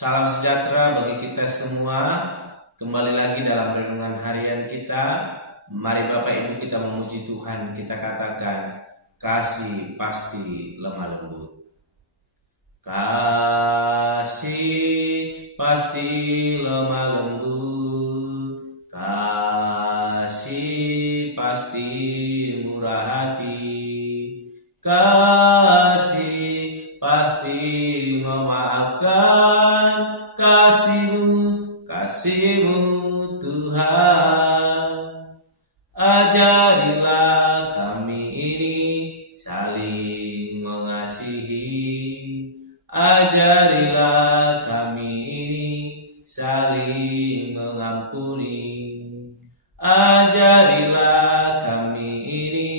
Salam sejahtera bagi kita semua. Kembali lagi dalam renungan harian kita. Mari Bapak Ibu kita memuji Tuhan. Kita katakan, kasih pasti lemah lembut. Kasih pasti lemah lembut. Kasih pasti murah hati. Kasih pasti memaafkan. Kasih-Mu Tuhan. Ajarilah kami ini saling mengasihi. Ajarilah kami ini saling mengampuni. Ajarilah kami ini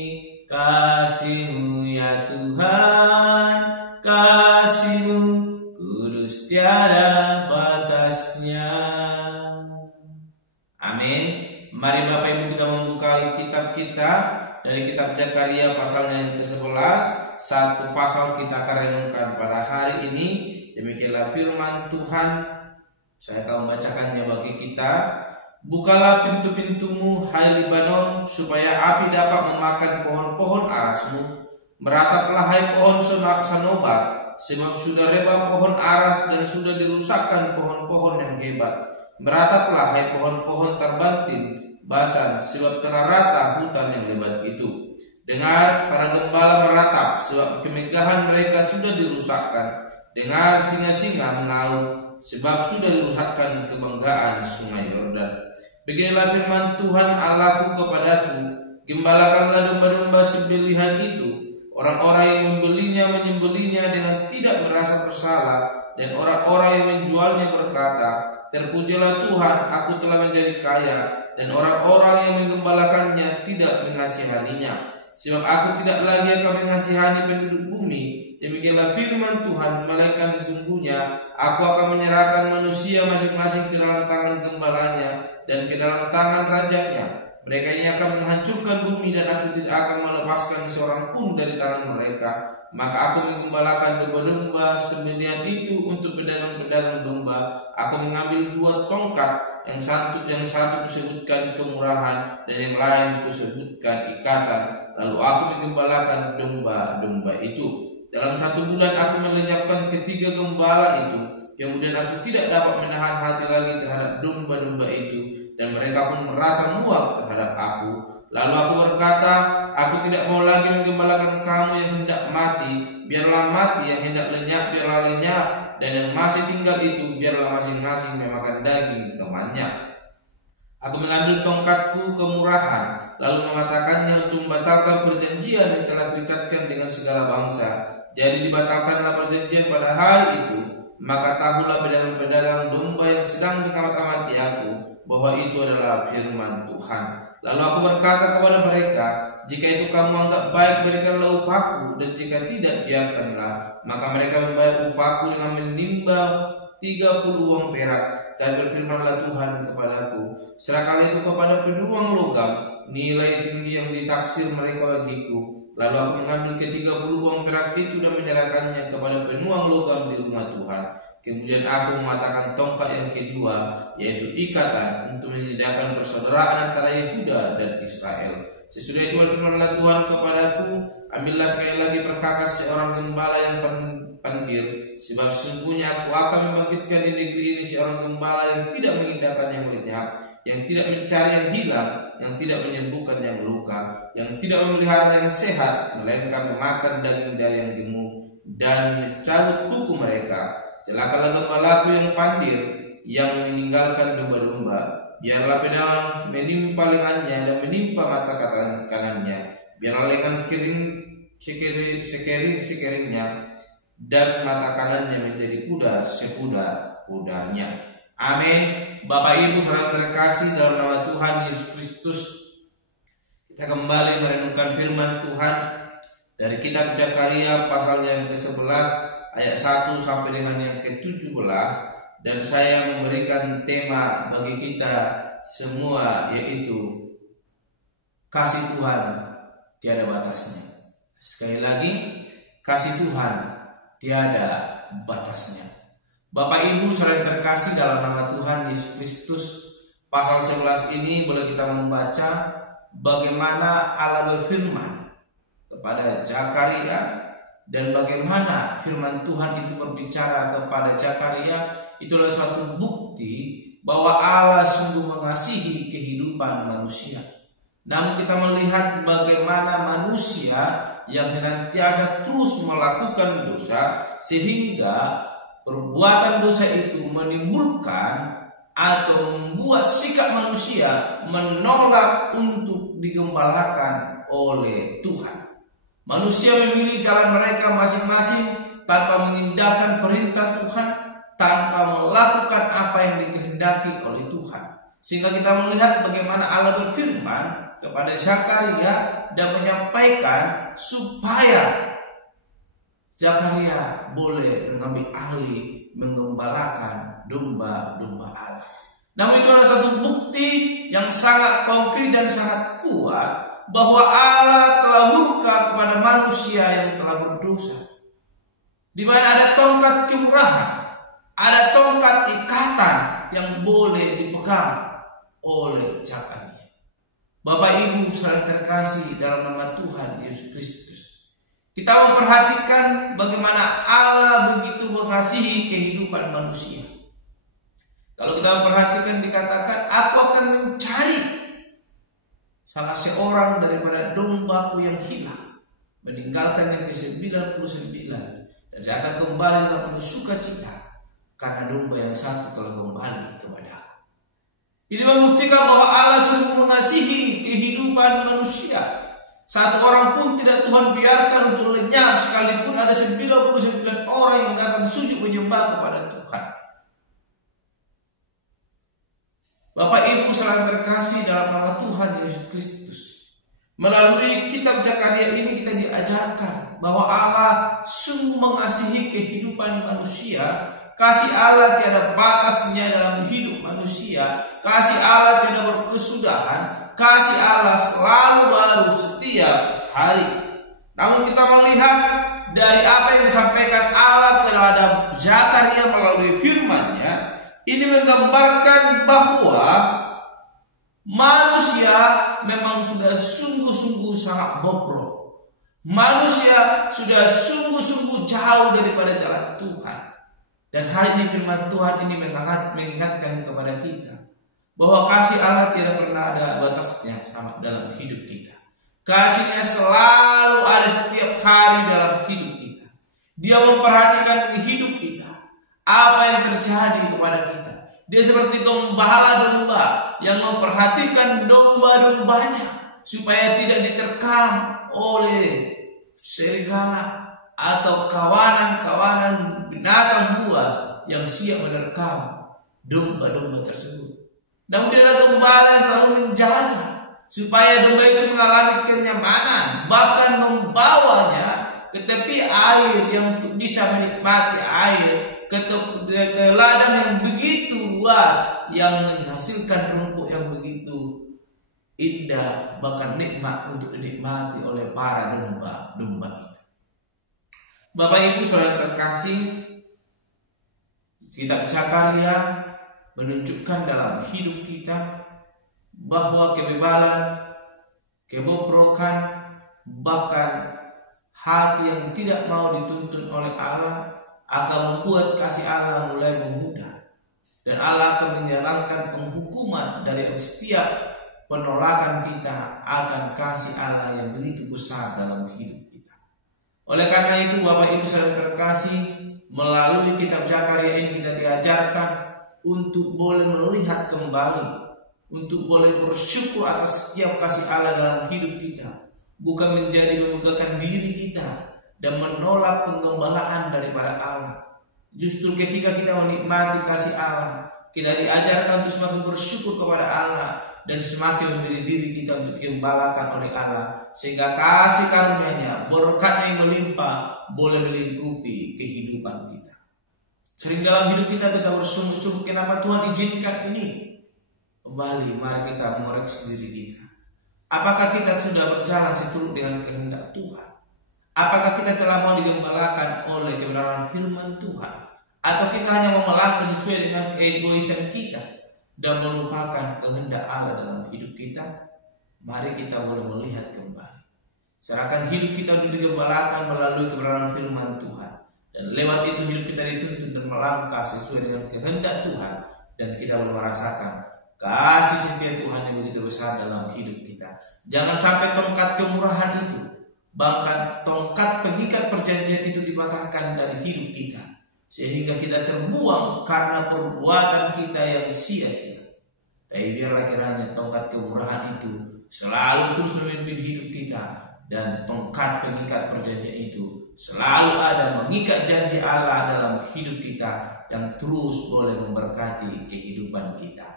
kasih-Mu ya Tuhan. Kasih-Mu kudus tiada batasnya. Amin. Mari Bapak Ibu kita membuka kitab kita dari kitab Zakaria pasalnya yang ke-11. Satu pasal kita akan renungkan pada hari ini. Demikianlah firman Tuhan. Saya akan membacakannya bagi kita. Bukalah pintu-pintumu, hai Libanon, supaya api dapat memakan pohon-pohon arasmu. Merataplah, hai pohon sanobar, sebab sudah rebah pohon aras dan sudah dirusakkan pohon-pohon yang hebat. Merataplah, hai pohon-pohon terbantin, Basan, sebab telah rata hutan yang lebat itu. Dengar para gembala meratap, sebab kemegahan mereka sudah dirusakkan. Dengar singa-singa mengaum, sebab sudah dirusakkan kebanggaan sungai Yordan. Beginilah firman Tuhan Allahku kepadaku, gembalakanlah domba-domba sembelihan itu. Orang-orang yang membelinya menyembelinya dengan tidak merasa bersalah, dan orang-orang yang menjualnya berkata, terpujilah Tuhan, aku telah menjadi kaya, dan orang-orang yang menggembalakannya tidak mengasihaninya. Sebab aku tidak lagi akan mengasihani penduduk bumi. Demikianlah firman Tuhan, melainkan sesungguhnya aku akan menyerahkan manusia masing-masing ke dalam tangan gembalanya dan ke dalam tangan rajanya. Mereka ini akan menghancurkan bumi dan aku tidak akan melepaskan seorang pun dari tangan mereka. Maka aku menggembalakan domba-domba sembelihan itu untuk pedagang-pedagang domba. Aku mengambil 2 tongkat, yang satu kusebutkan kemurahan dan yang lain kusebutkan ikatan. Lalu aku menggembalakan domba-domba itu. Dalam 1 bulan aku melenyapkan ketiga gembala itu. Kemudian aku tidak dapat menahan hati lagi terhadap domba-domba itu, dan mereka pun merasa muak terhadap aku. Lalu aku berkata, aku tidak mau lagi menggembalakan kamu yang hendak mati. Biarlah mati, yang hendak lenyap biarlah lenyap, dan yang masih tinggal itu biarlah masing-masing memakan daging temannya. Aku mengambil tongkatku kemurahan, lalu mengatakannya untuk membatalkan perjanjian yang telah kuikatkan dengan segala bangsa. Jadi dibatalkanlah perjanjian pada hari itu. Maka tahulah pedagang-pedagang domba yang sedang mengamat-amati aku, bahwa itu adalah firman Tuhan. Lalu aku berkata kepada mereka, jika itu kamu anggap baik, berikanlah upahku, dan jika tidak, biarkanlah. Maka mereka membayar upahku dengan menimba 30 uang perak. Dan berfirmanlah Tuhan kepadaku, serahkanlah itu kepada penuang logam, nilai tinggi yang ditaksir mereka bagiku. Lalu aku mengambil ke-30 uang perak itu dan menyerahkannya kepada penuang logam di rumah Tuhan. Kemudian aku mematahkan tongkat yang kedua, yaitu ikatan, untuk menyediakan persaudaraan antara Yehuda dan Israel. Sesudah itu berfirmanlah Tuhan kepadaku, ambillah sekali lagi perkakas seorang gembala yang pandir, sebab sesungguhnya aku akan membangkitkan di negeri ini seorang gembala yang tidak mengindahkan yang lenyap, yang tidak mencari yang hilang, yang tidak menyembuhkan yang luka, yang tidak memelihara yang sehat, melainkan memakan daging dari yang gemuk dan mencabut kuku mereka. Celakalah gembalaku yang pandir, yang meninggalkan domba-domba. Biarlah pedang menimpa lengannya dan menimpa mata kanannya. Biarlah lengan kering sekeringnya dan mata kanannya menjadi pudar sepudar-pudarnya. Amin. Bapak Ibu saudara terkasih, dalam nama Tuhan Yesus Kristus, kita kembali merenungkan firman Tuhan dari kitab Zakaria pasalnya yang ke-11 ayat 1 sampai dengan yang ke-17, dan saya memberikan tema bagi kita semua, yaitu kasih Tuhan tiada batasnya. Sekali lagi, kasih Tuhan tiada batasnya. Bapak Ibu saudara terkasih dalam nama Tuhan Yesus Kristus, pasal 11 ini boleh kita membaca bagaimana Allah berfirman kepada Zakaria, dan bagaimana firman Tuhan itu berbicara kepada Zakaria. Itulah suatu bukti bahwa Allah sungguh mengasihi kehidupan manusia. Namun kita melihat bagaimana manusia yang senantiasa terus melakukan dosa, sehingga perbuatan dosa itu menimbulkan atau membuat sikap manusia menolak untuk digembalakan oleh Tuhan. Manusia memilih jalan mereka masing-masing tanpa mengindahkan perintah Tuhan, tanpa melakukan apa yang dikehendaki oleh Tuhan. Sehingga kita melihat bagaimana Allah berfirman kepada Zakaria dan menyampaikan supaya Zakaria boleh mengambil alih mengembalakan domba-domba Allah. Namun itu adalah satu bukti yang sangat konkret dan sangat kuat bahwa Allah telah murka kepada manusia yang telah berdosa. Di mana ada tongkat kemurahan, ada tongkat ikatan yang boleh dipegang oleh Zakaria. Bapak Ibu saudara terkasih dalam nama Tuhan Yesus Kristus, kita memperhatikan bagaimana Allah begitu mengasihi kehidupan manusia. Kalau kita memperhatikan dikatakan, aku akan mencari salah seorang daripada dombaku yang hilang, meninggalkan yang ke-99, dan saya akan kembali dengan penuh sukacita karena domba yang satu telah kembali kepada aku. Ini membuktikan bahwa Allah sungguh mengasihi kehidupan manusia. Satu orang pun tidak Tuhan biarkan untuk lenyap, sekalipun ada 99 orang yang datang sujud menyembah kepada Tuhan. Bapak Ibu saudara terkasih dalam nama Tuhan Yesus Kristus, melalui kitab Zakaria ini kita diajarkan bahwa Allah sungguh mengasihi kehidupan manusia. Kasih Allah tiada batasnya dalam hidup manusia. Kasih Allah tidak berkesudahan. Kasih Allah selalu baru setiap hari. Namun kita melihat dari apa yang disampaikan Allah terhadap Zakaria melalui firman-Nya, ini menggambarkan bahwa manusia memang sudah sungguh-sungguh sangat bobrok. Manusia sudah sungguh-sungguh jauh daripada jalan Tuhan. Dan hari ini firman Tuhan ini mengingatkan kepada kita bahwa kasih Allah tidak pernah ada batasnya sama dalam hidup kita. Kasih-Nya selalu ada setiap hari dalam hidup kita. Dia memperhatikan hidup kita, apa yang terjadi kepada kita. Dia seperti gembala domba yang memperhatikan domba-dombanya supaya tidak diterkam oleh serigala atau kawanan-kawanan binatang buas yang siap menerkam domba-domba tersebut. Namun dia adalah gembala yang selalu menjaga supaya domba itu mengalami kenyamanan, bahkan membawanya ke tepi air yang bisa menikmati air, ke ladang yang begitu luas yang menghasilkan rumput yang begitu indah, bahkan nikmat untuk dinikmati oleh para domba-domba itu. Bapak Ibu saudara terkasih, kitab Zakaria menunjukkan dalam hidup kita bahwa kebebalan, kebobrokan, bahkan hati yang tidak mau dituntun oleh Allah akan membuat kasih Allah mulai memudar, dan Allah akan menjalankan penghukuman dari setiap penolakan kita akan kasih Allah yang begitu besar dalam hidup kita. Oleh karena itu Bapak Ibu saudara terkasih, melalui kitab Zakaria ini kita diajarkan untuk boleh melihat kembali, untuk boleh bersyukur atas setiap kasih Allah dalam hidup kita, bukan menjadi memegahkan diri kita dan menolak penggembalaan daripada Allah. Justru ketika kita menikmati kasih Allah, kita diajarkan untuk semakin bersyukur kepada Allah dan semakin memberi diri kita untuk digembalakan oleh Allah, sehingga kasih karunia-Nya, berkat-Nya yang melimpah boleh melingkupi kehidupan kita. Sering dalam hidup kita bersungguh-sungguh, kenapa Tuhan izinkan ini? Kembali mari kita mengoreksi diri kita. Apakah kita sudah berjalan seturut dengan kehendak Tuhan? Apakah kita telah mau digembalakan oleh kebenaran firman Tuhan? Atau kita hanya mau melangkah sesuai dengan keegoisan kita dan melupakan kehendak Allah dalam hidup kita? Mari kita boleh melihat kembali. Serahkan hidup kita dulu digembalakan melalui kebenaran firman Tuhan. Dan lewat itu hidup kita dituntun dan melangkah sesuai dengan kehendak Tuhan. Dan kita boleh merasakan kasih setia Tuhan yang begitu besar dalam hidup kita. Jangan sampai tongkat kemurahan itu, bahkan tongkat pengikat perjanjian itu dipatahkan dari hidup kita, sehingga kita terbuang karena perbuatan kita yang sia-sia. Tapi biarlah kiranya tongkat kemurahan itu selalu terus memimpin hidup kita, dan tongkat pengikat perjanjian itu selalu ada mengikat janji Allah dalam hidup kita yang terus boleh memberkati kehidupan kita.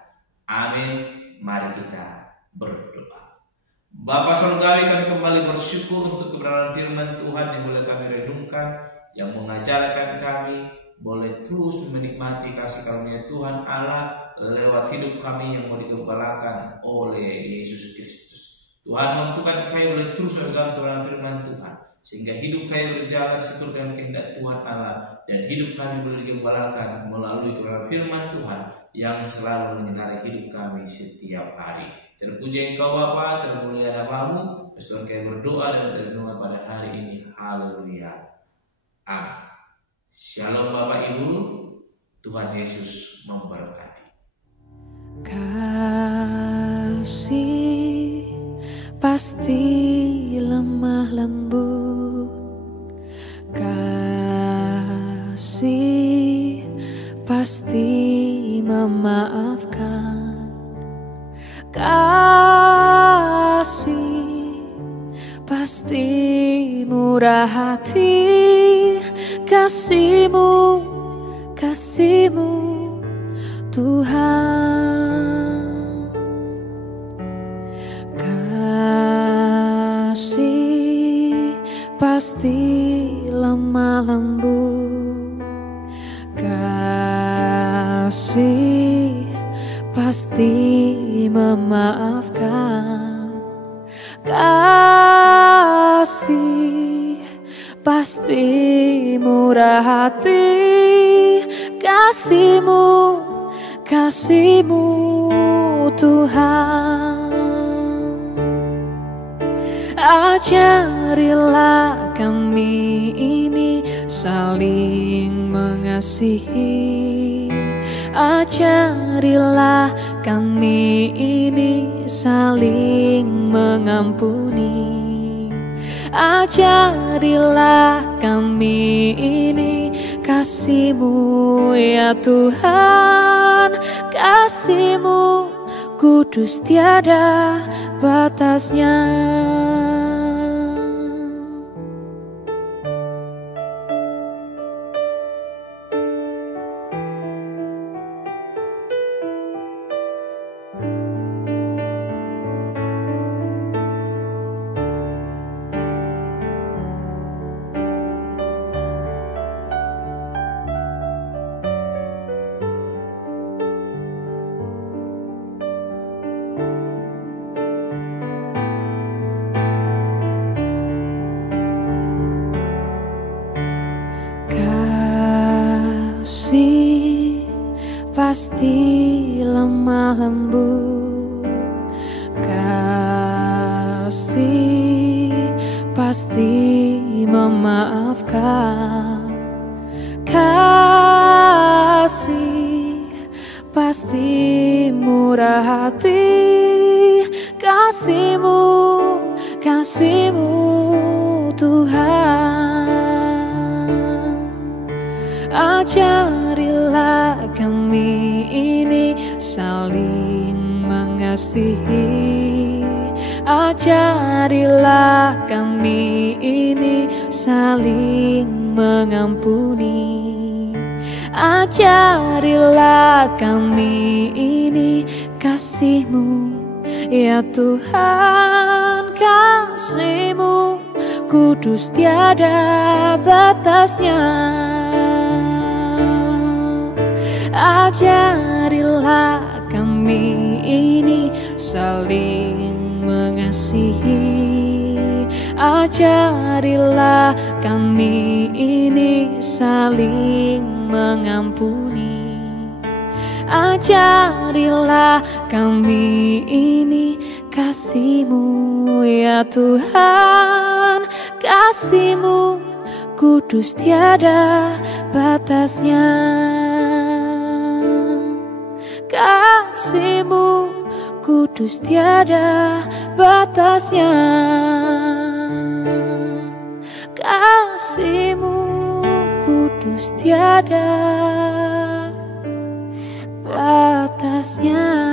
Amin. Mari kita berdoa. Bapa Surgawi, kami kembali bersyukur untuk kebenaran firman Tuhan yang boleh kami renungkan, yang mengajarkan kami boleh terus menikmati kasih karunia Tuhan Allah lewat hidup kami yang mau digembalakan oleh Yesus Kristus. Tuhan, mampukan kami boleh terus memegang kebenaran firman Tuhan, sehingga hidup kami berjalan seturut dengan kehendak Tuhan Allah, dan hidup kami boleh digembalakan melalui kebenaran firman Tuhan yang selalu menyinari hidup kami setiap hari. Terpuji Engkau Bapa, termulia namamu. Tuhan, kami berdoa dan berdoa pada hari ini. Haleluya. Amin. Shalom Bapak Ibu. Tuhan Yesus memberkati. Kasih pasti lemah lembut, kasih pasti memaafkan, kasih pasti murah hati, kasih-Mu Tuhan. Kasih pasti lemah lembut, kasih pasti memaafkan, kasih pasti murah hati, kasih-Mu Tuhan. Ajarilah kami ini saling mengasihi, ajarilah kami ini saling mengampuni, ajarilah kami ini kasih-Mu ya Tuhan, kasih-Mu kudus tiada batasnya. Kasih pasti lemah lembut, kasih pasti memaafkan, kasih pasti murah hati, kasih-Mu Tuhan. Ajarilah kami ini saling mengasihi, ajarilah kami ini saling mengampuni, ajarilah kami ini kasih-Mu ya Tuhan, kasih-Mu kudus tiada batasnya. Ajarilah kami ini saling mengasihi, ajarilah kami ini saling mengampuni. Ajarilah kami ini kasih-Mu ya Tuhan, kasih-Mu kudus tiada batasnya. Kasih-Mu kudus tiada batasnya. Kasih-Mu kudus tiada batasnya.